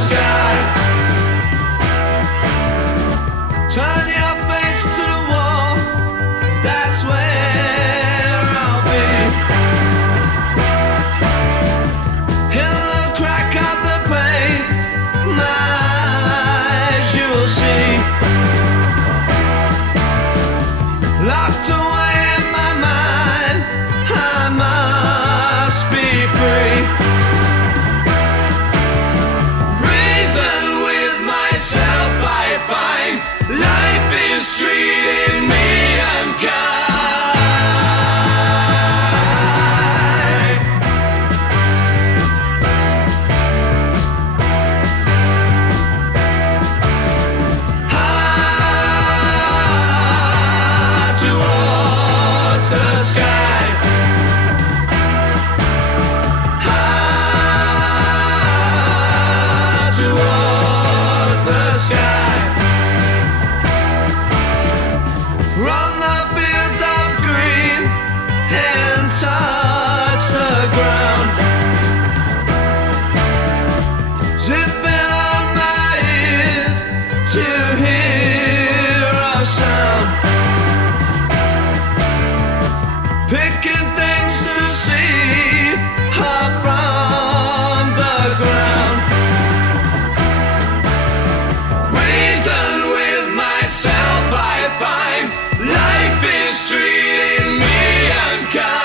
skies. Turn your face to the wall, that's where I'll be. In the crack of the pane, my eyes you'll see. Locked away in my mind, I must be free. Reason with myself I find life is treating me unkind. High towards the sky. High towards the sky. Run the fields of green and touch the ground. Zipping on my ears to hear a sound. Picking things to see up from the ground. Reason with myself I find life is treating me unkind.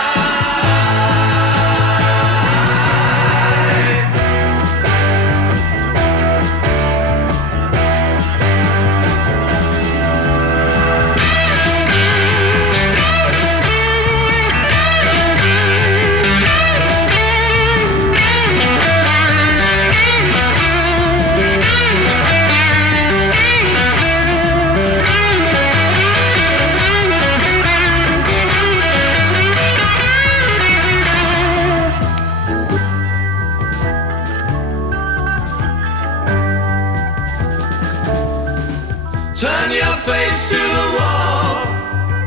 Turn your face to the wall,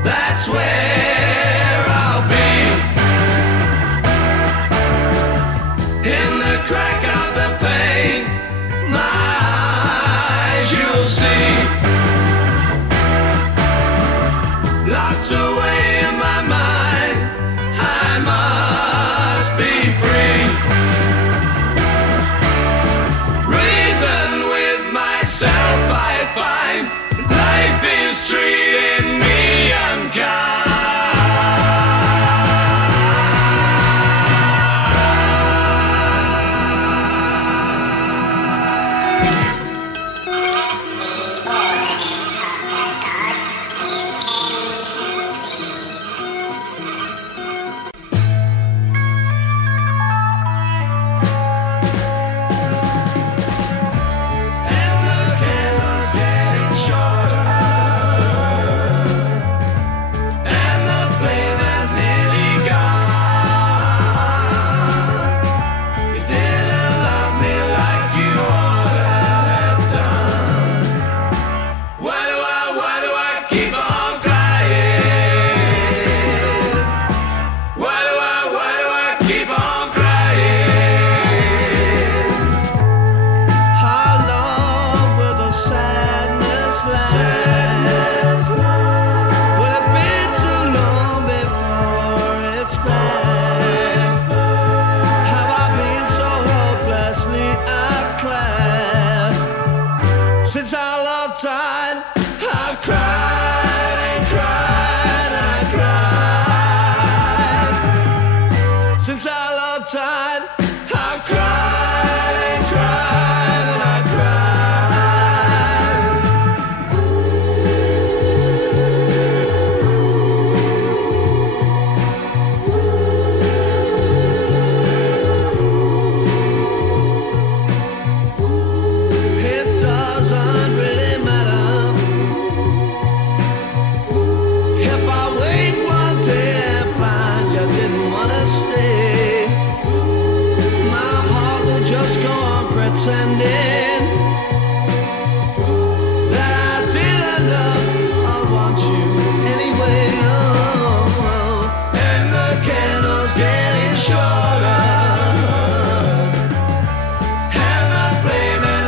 that's where I'll be. In the crack of the pane, my eyes you'll see. Locked away in my mind, I must be free. Reason with myself I find life is treating me unkind. And the candles getting shorter. Since our love died, I've cried and cried and cried. Since our love died, I've cried and cried and just go on pretending that I didn't love or want you anyway, no. And the candle's getting shorter, and the flame is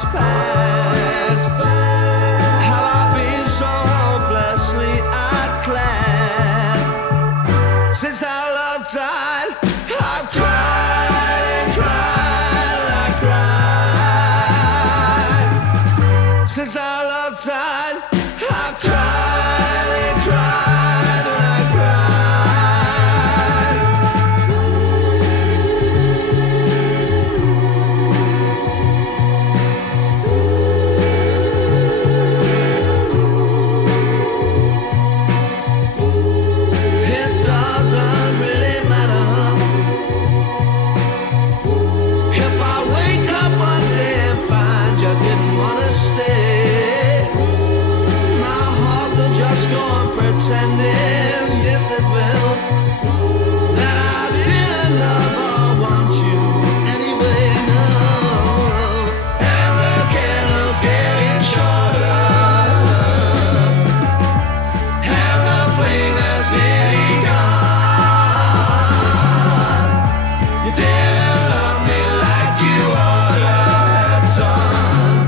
years past. Have I been so hopelessly outclassed? Since our love died, I've cried and cried and I cried. Since our love died, I've cried and cried and I cried. It doesn't really matter if I wake up one day and find you didn't want to stay. My heart will just go on pretending, yes it will, that I didn't love or want you anyway, no. And the candle's getting shorter, and the flame is nearly gone. You didn't love me like you ought to have done.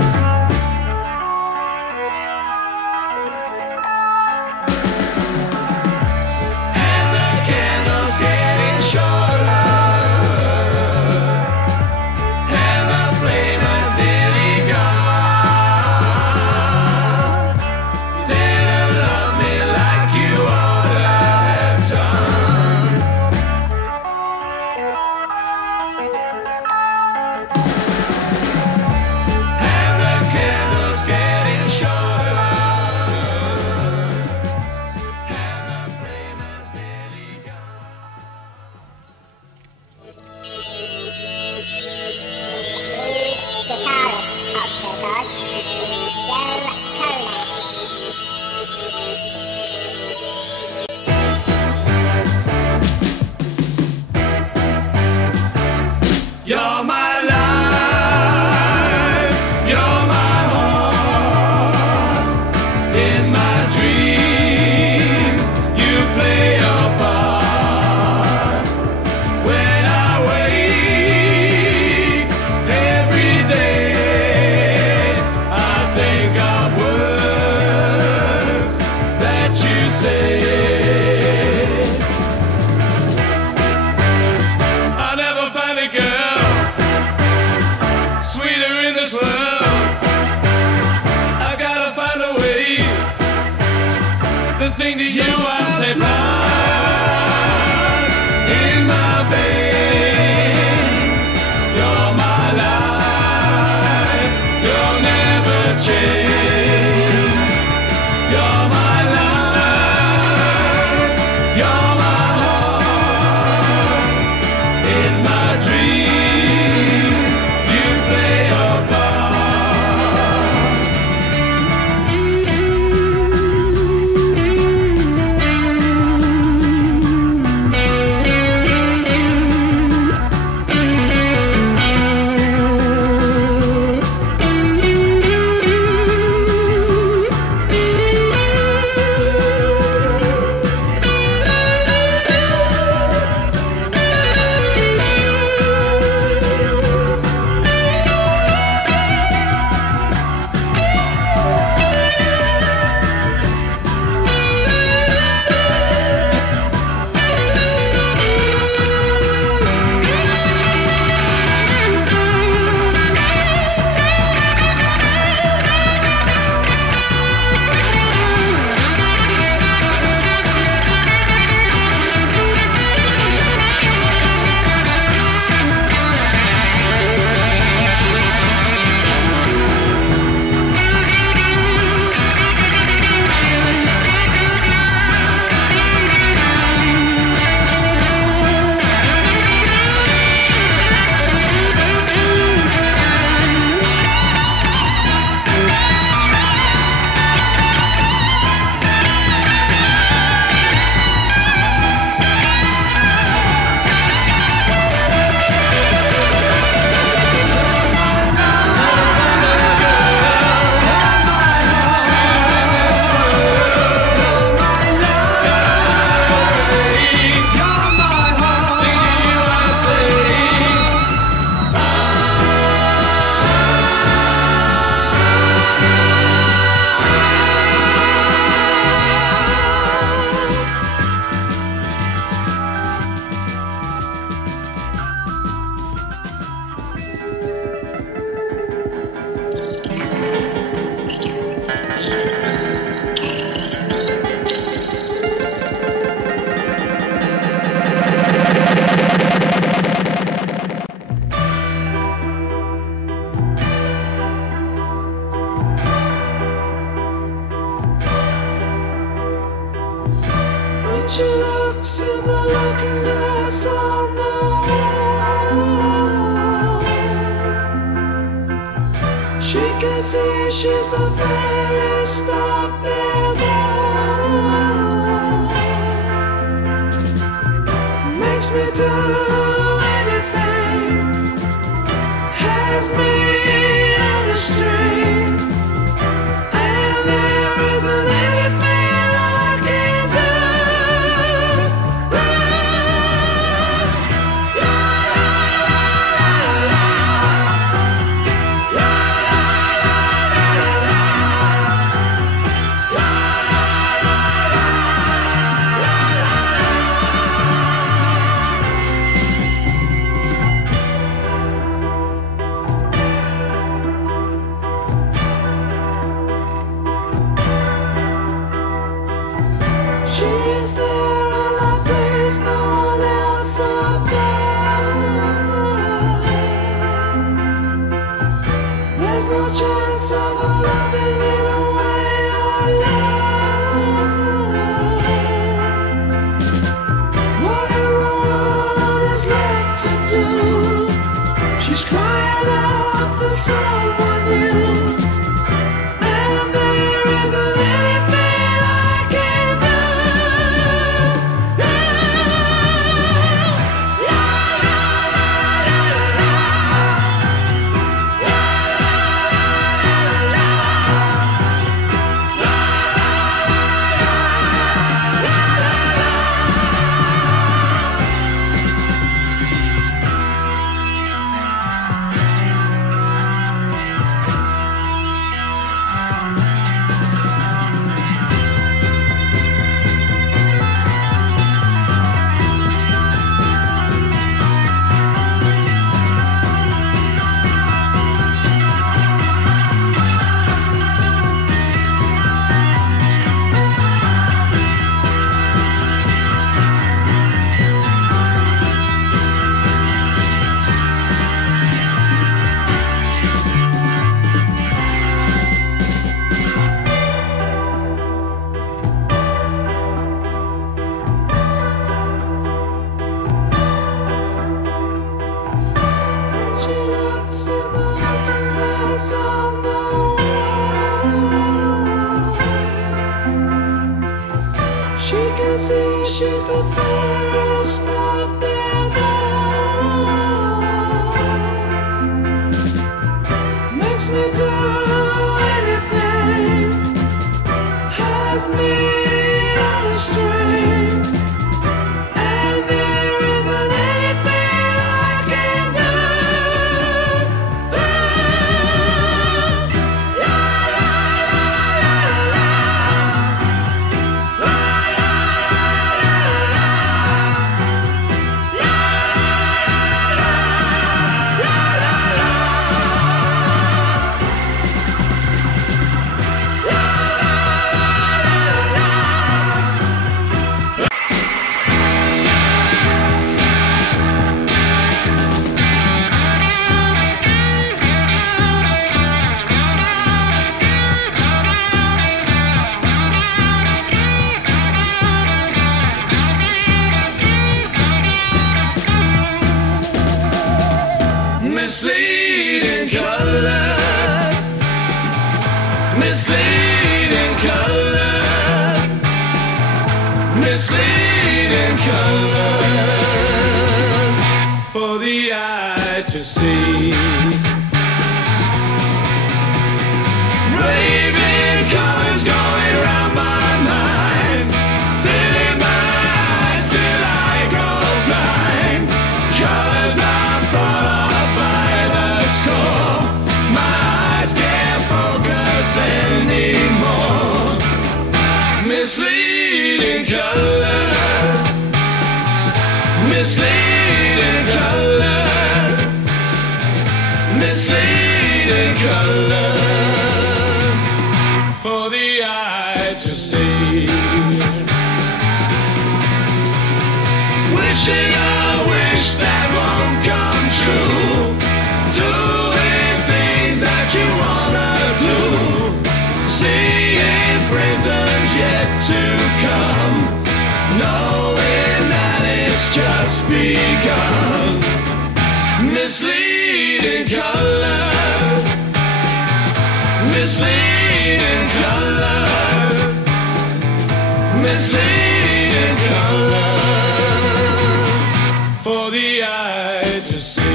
And the candle's getting shorter, and the flame is nearly gone. You didn't love me like you ought to have done. And the candle's getting shorter, and the flame is nearly gone. Guitarist of the Dodge, Joe Coleman. You're my life, you're my heart. In my dreams, you play your part. When I wake every day, I think of words that you say. I'll never find a girl sweeter in this world. I've gotta find a way. The thing to you I say blood in my veins. You're my life, you'll never change. You're my life, you're my heart. In my dreams, you play a part. looks in the looking glass on the wall. She can see she's the fairest of them all. Makes me do anything, has me on a string, and there isn't anything I can do. She's there in a place no one else above. There's no chance of her loving me the way I love her. What everyone is left to do, she's crying out for someone new, and there isn't anything I can do. She looks in the looking glass on the wall. She can see she's the fairest of them all. Makes me do anything, has me on a string, and there isn't anything I can do. Misleading colors, misleading colors, misleading colors for the eye to see. Raving colors going round my mind, filling my eyes till I go blind. Colors I'm thought of by the score, my eyes can't focus anymore. Misleading colors, misleading colors, misleading colors for the eye to see. Wishing a wish that won't come true, doing things that you wanna do, seeing prisons yet to come, knowing Misleading colors, misleading colors, misleading colors for the eye to see.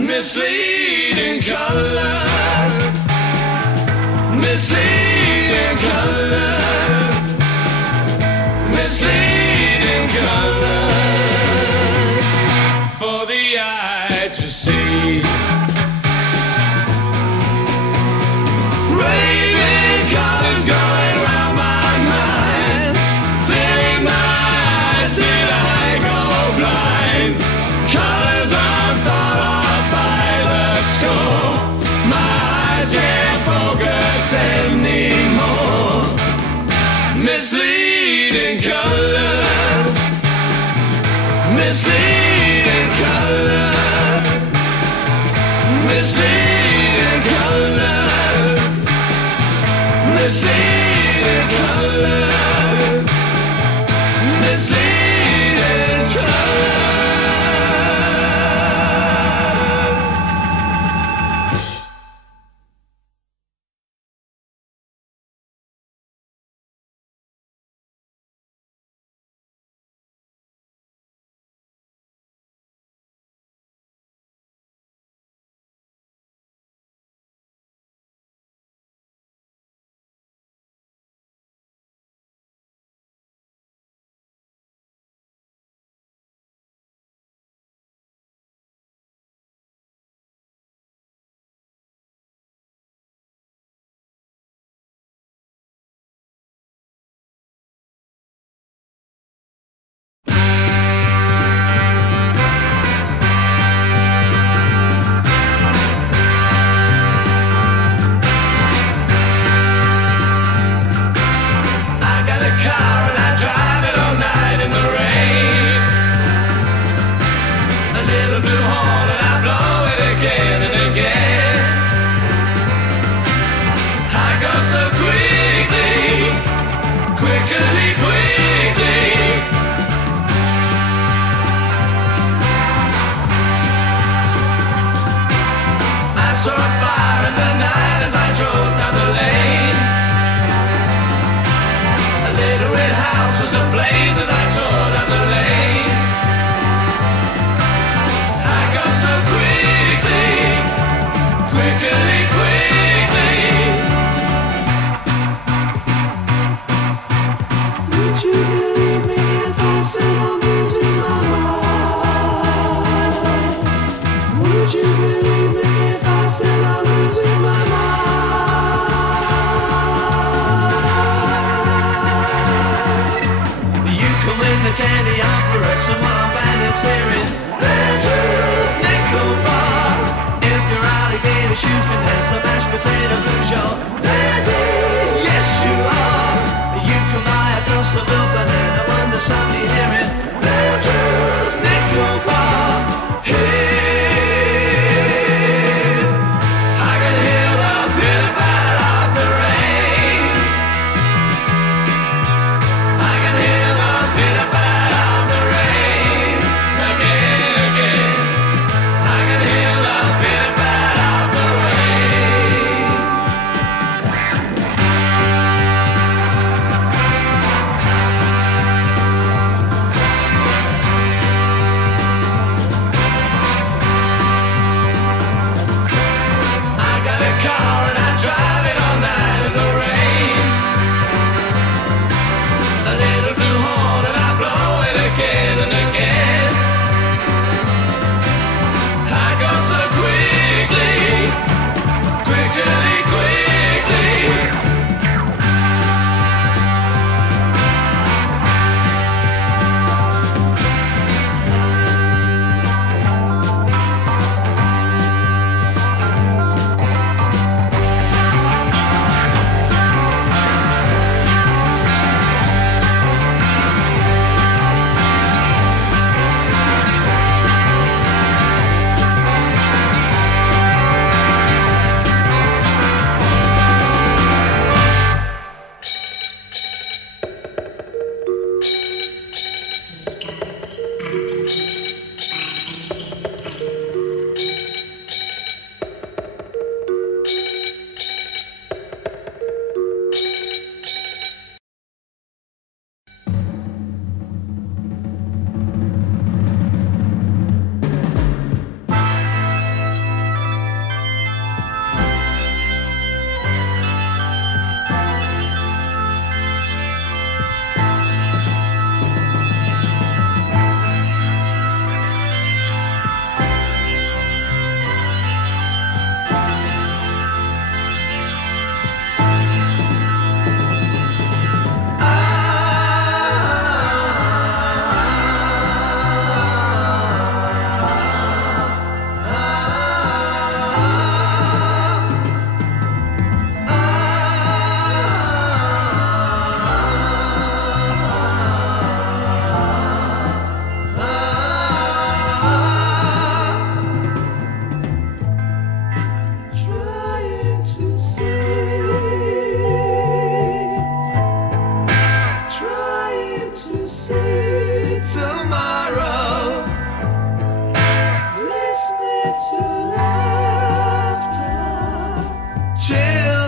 Misleading colors, misleading colors, misleading colors for the eye to see. Raving colors going round my mind, filling my eyes till I go blind. Colors unthought of by the score, my eyes can't focus anymore. Misleading colors, misleading colors, misleading colors, misleading colors, misleading colors. Saw a fire in the night as I drove down the lane. A little red house was ablaze as I tore down the lane. I got so quickly, quickly, quickly. Would you believe me if I said I'm losing my mind? Would you believe me if I said I'm losing my mind? You can win the candy opera, some more bandits hearing Andrew's nickel bar. If your alligator shoes can dance the mashed potatoes, who's your daddy? Yes, you are. You can buy a cluster built banana when the sun be hearing Andrew's nickel bar. Hey.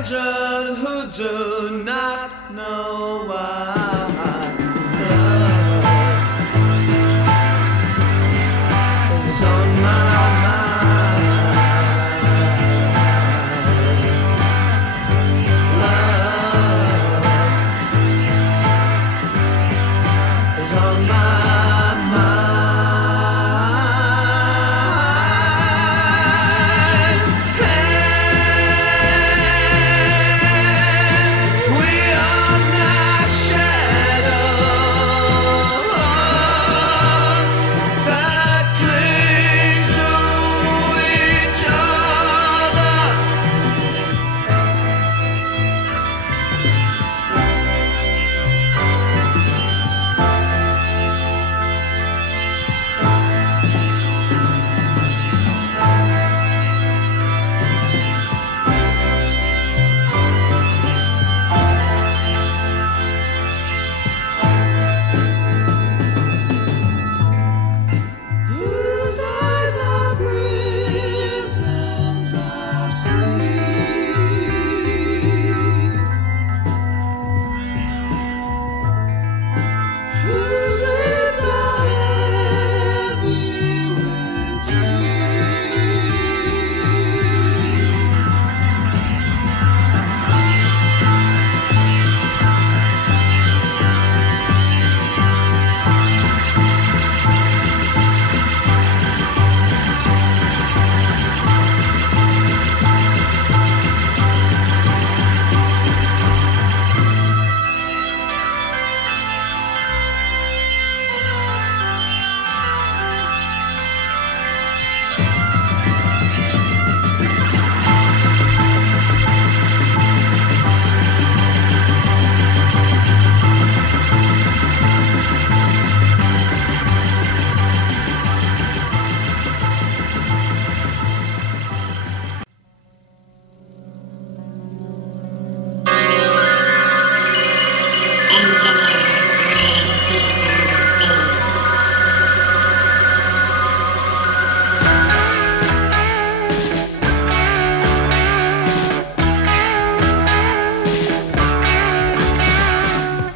children who do not know why. Love is on my mind. Love is on my mind. We are not shadows that cling to each other. Whose eyes are prisms of sleep, whose lids are heavy with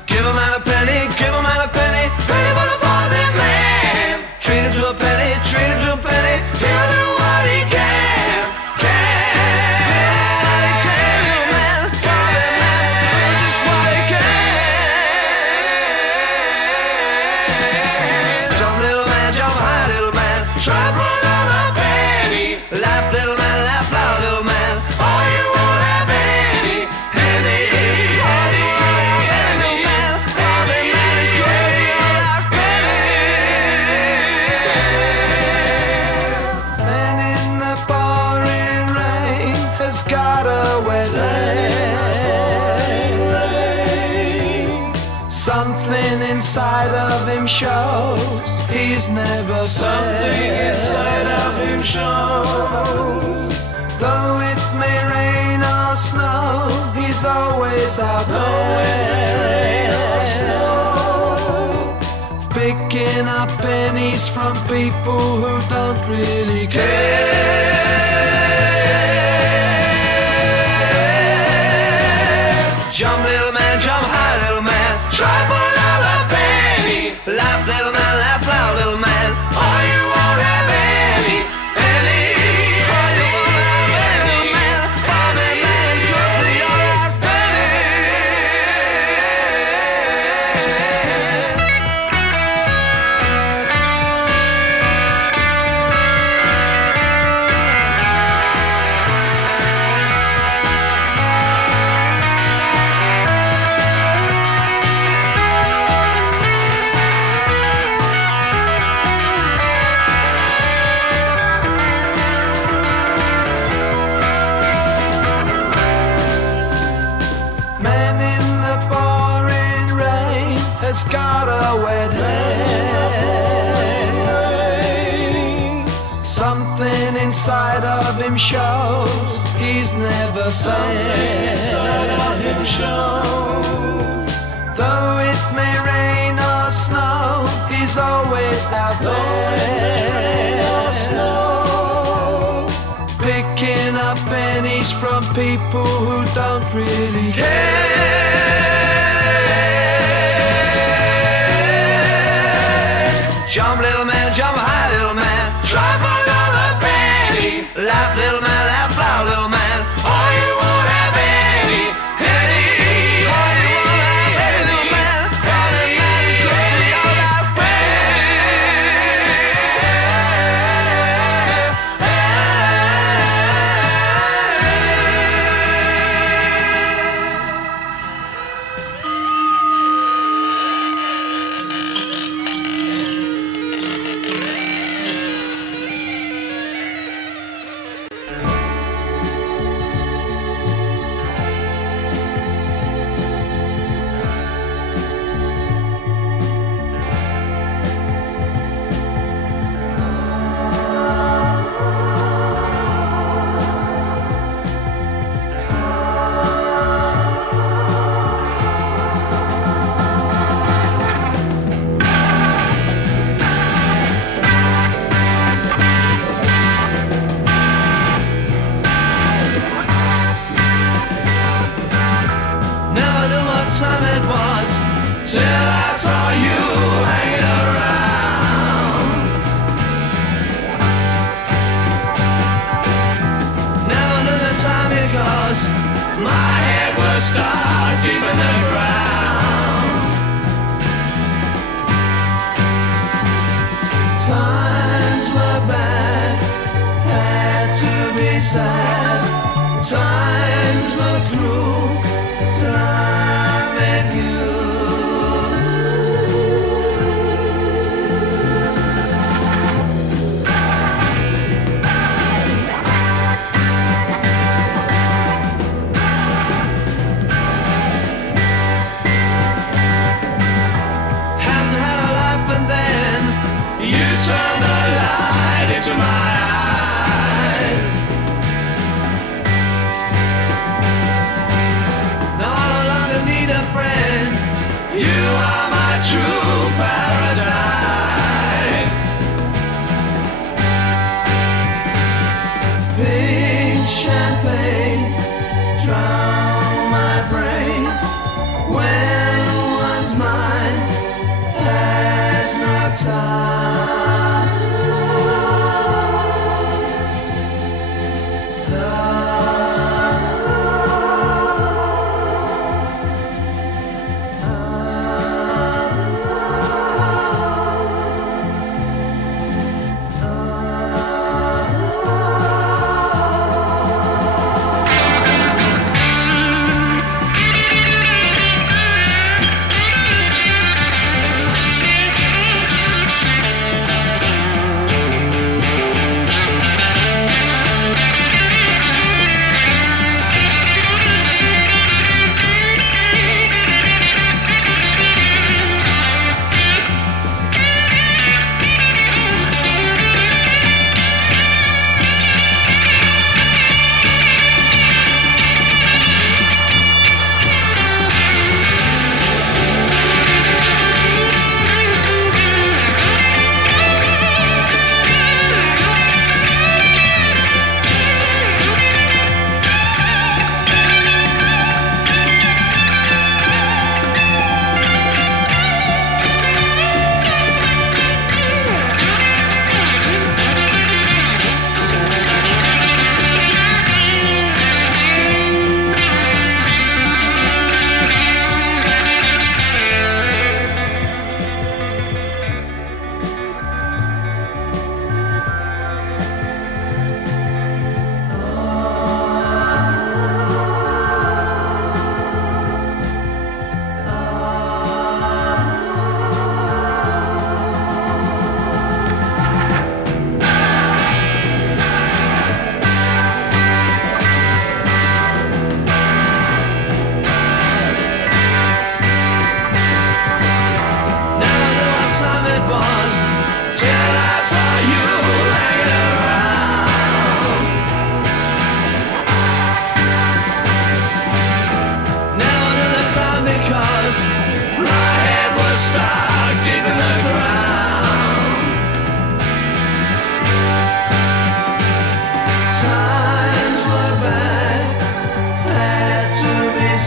Give a man a penny, give a man a penny, penny for the fallen man. Treat him to a penny, treat him to a penny, he'll do what he can. What he can, little man, fallen man, do just what he can. Jump, little man, jump high, little man, try for another penny. Laugh, little man, laugh loud, little man, or you won't have any. Penny, penny, little man, fallen man is crazy, your last penny. Man in the pouring rain has got a wet leg. Something inside of him shows he's never something inside of him shows. Though it may rain or snow, he's always out there. Picking up pennies from people who don't really care. Jump, little man, jump high, little man, try for another penny. Laugh, little man, laugh loud, little man, or you won't have any. Any, or you won't have any, little man, fallen man is crazy, your last penny. Man in the pouring rain has got a wet head. Something inside of him shows he's never said. Though it may rain or snow, he's always out there. Picking up pennies from people who don't really care. Jump, little man, jump high, little man. Try for another penny. Laugh, little man, laugh loud, little man. Or you won't have any. Or you won't have any, little man. All that matters is getting your life time it was till I saw you hanging around. Never knew the time because my head was stuck deep in the ground. Times were bad, had to be sad. Times were cruel till I met you. Hadn't had a life and then you turned the light into my eyes. Now I no longer need a friend. You are my true paradise. Pink champagne drown my brain. When one's mind has no time.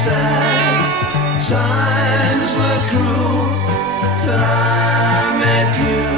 sad. Times were cruel till I met you.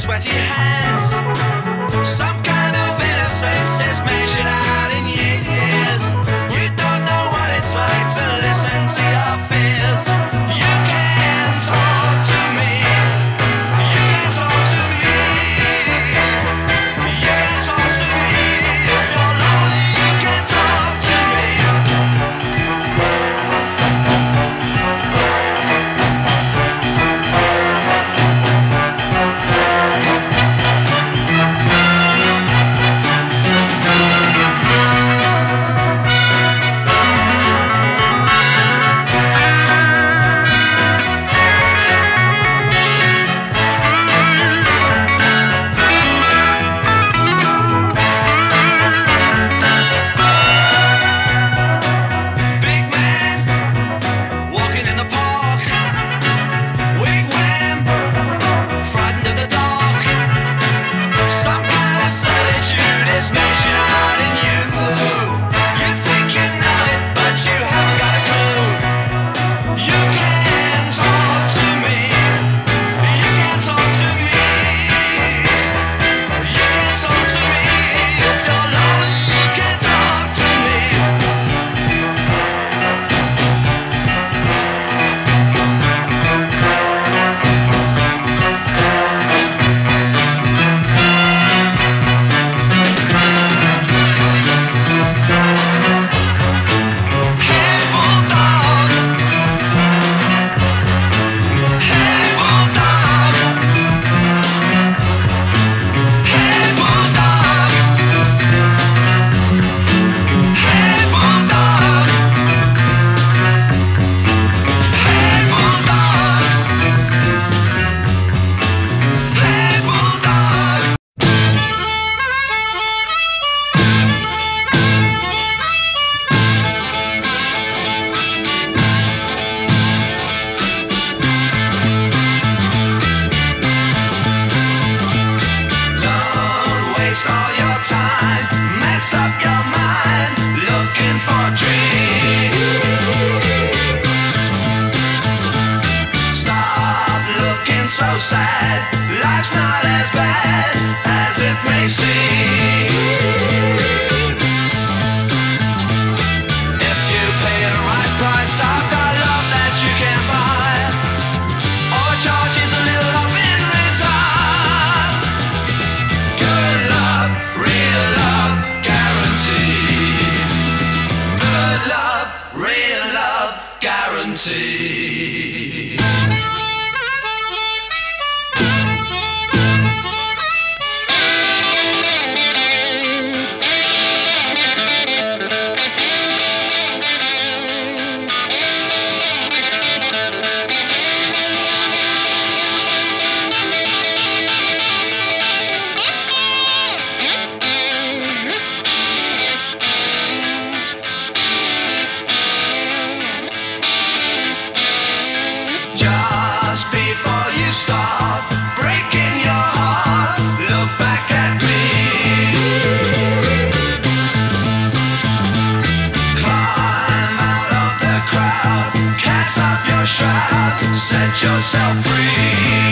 sweaty hands. Some kind of innocence is measured out in years. You don't know what it's like to listen to your fears. You can talk to me. You can talk to me. You can talk to me. If you're lonely, you can talk to me. Big man walking in the park. Wigwam, frightened of the dark. Some kind of solitude is measured out in you. You think you know it, but you haven't got a clue. You can talk to me. You can talk to me. You can talk to me. If you're lonely, you can talk to me. Hey bulldog, hey bulldog, hey bulldog, hey bulldog, hey bulldog, hey bulldog. Don't waste all your time, mess up your mind, looking for dreams. Stop looking so sad, life's not as bad as it may seem. If you pay the right price, I've got love that you can buy. All I charge is a little love in return. Good love, real love, guaranteed. Good love, real love, guaranteed. Just before you start breaking your heart, look back at me. Climb out of the crowd, cast off your shroud, set yourself free.